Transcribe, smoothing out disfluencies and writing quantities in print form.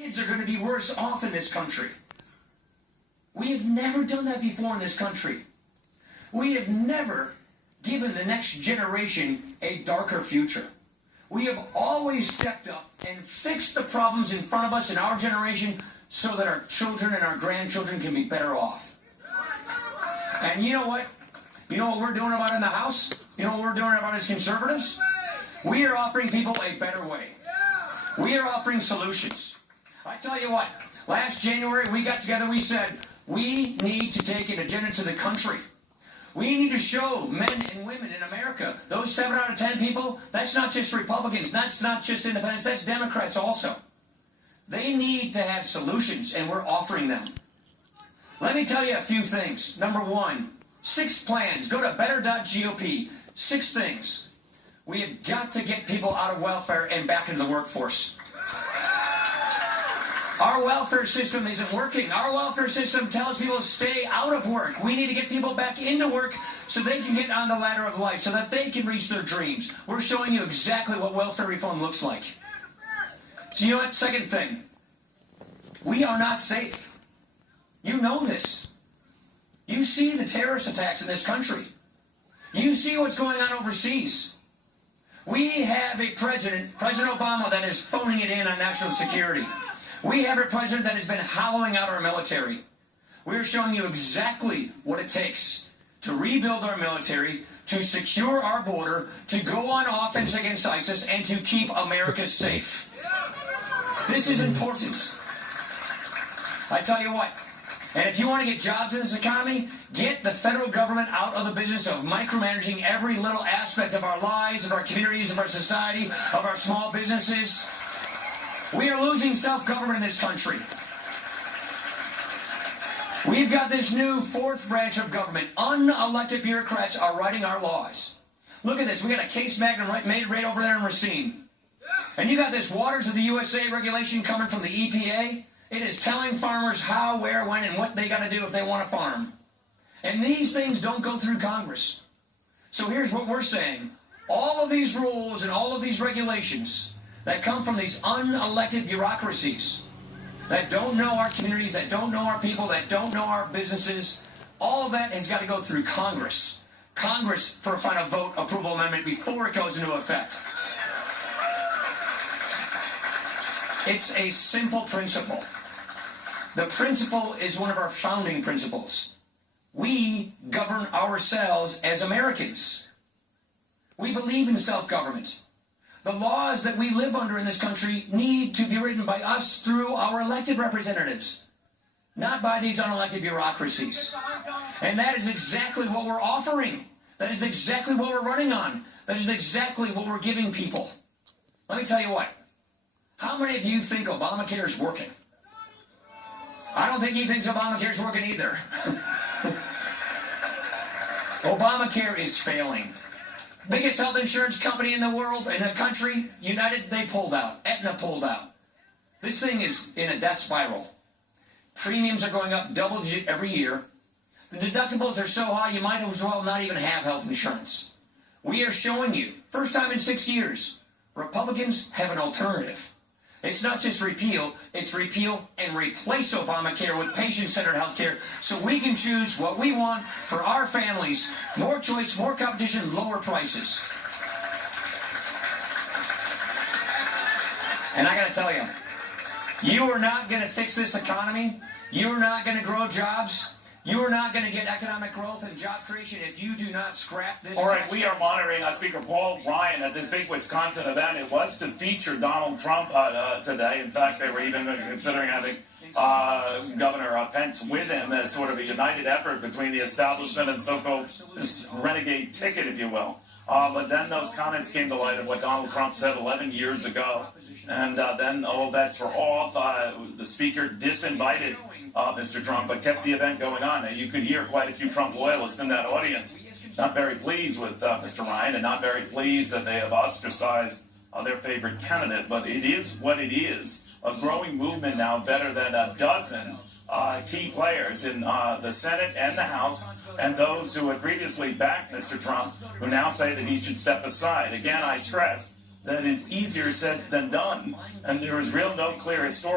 Kids are going to be worse off in this country. We have never done that before in this country. We have never given the next generation a darker future. We have always stepped up and fixed the problems in front of us in our generation so that our children and our grandchildren can be better off. And you know what? You know what we're doing about it in the House? You know what we're doing about it as conservatives? We are offering people a better way. We are offering solutions. I tell you what, last January we got together, we said, we need to take an agenda to the country. We need to show men and women in America, those 7 out of 10 people, that's not just Republicans, that's not just independents, that's Democrats also. They need to have solutions, and we're offering them. Let me tell you a few things. Number one, 6 plans. Go to better.gop. 6 things. We have got to get people out of welfare and back into the workforce. Our welfare system isn't working. Our welfare system tells people to stay out of work. We need to get people back into work so they can get on the ladder of life, so that they can reach their dreams. We're showing you exactly what welfare reform looks like. So you know what? Second thing, we are not safe. You know this. You see the terrorist attacks in this country. You see what's going on overseas. We have a president, President Obama, that is phoning it in on national security. We have a president that has been hollowing out our military. We're showing you exactly what it takes to rebuild our military, to secure our border, to go on offense against ISIS, and to keep America safe. This is important. I tell you what, and if you want to get jobs in this economy, get the federal government out of the business of micromanaging every little aspect of our lives, of our communities, of our society, of our small businesses. We are losing self-government in this country. We've got this new 4th branch of government. Unelected bureaucrats are writing our laws. Look at this. We got a case magnum made right over there in Racine. And you got this Waters of the USA regulation coming from the EPA. It is telling farmers how, where, when, and what they got to do if they want to farm. And these things don't go through Congress. So here's what we're saying. All of these rules and all of these regulations that come from these unelected bureaucracies that don't know our communities, that don't know our people, that don't know our businesses, all of that has got to go through Congress. Congress for a final vote approval amendment before it goes into effect. It's a simple principle. The principle is one of our founding principles. We govern ourselves as Americans. We believe in self-government. The laws that we live under in this country need to be written by us through our elected representatives, not by these unelected bureaucracies. And that is exactly what we're offering. That is exactly what we're running on. That is exactly what we're giving people. Let me tell you what. How many of you think Obamacare is working? I don't think he thinks Obamacare is working either. Obamacare is failing. Biggest health insurance company in the world, in the country, United, they pulled out. Aetna pulled out. This thing is in a death spiral. Premiums are going up double-digit every year. The deductibles are so high you might as well not even have health insurance. We are showing you, first time in 6 years, Republicans have an alternative. It's not just repeal, it's repeal and replace Obamacare with patient-centered health care so we can choose what we want for our families. More choice, more competition, lower prices. And I got to tell you, you are not going to fix this economy. You're not going to grow jobs. You are not going to get economic growth and job creation if you do not scrap this. All right, we are monitoring Speaker Paul Ryan at this big Wisconsin event. It was to feature Donald Trump today. In fact, they were even considering having Governor Pence with him as sort of a united effort between the establishment and so-called this renegade ticket, if you will. But then those comments came to light of what Donald Trump said 11 years ago. And then all bets were off. The speaker disinvited Mr. Trump, but kept the event going on. And you could hear quite a few Trump loyalists in that audience not very pleased with Mr. Ryan and not very pleased that they have ostracized their favorite candidate. But it is what it is. A growing movement now, better than a dozen key players in the Senate and the House, and those who had previously backed Mr. Trump, who now say that he should step aside. Again, I stress that it is easier said than done, and there is no clear historical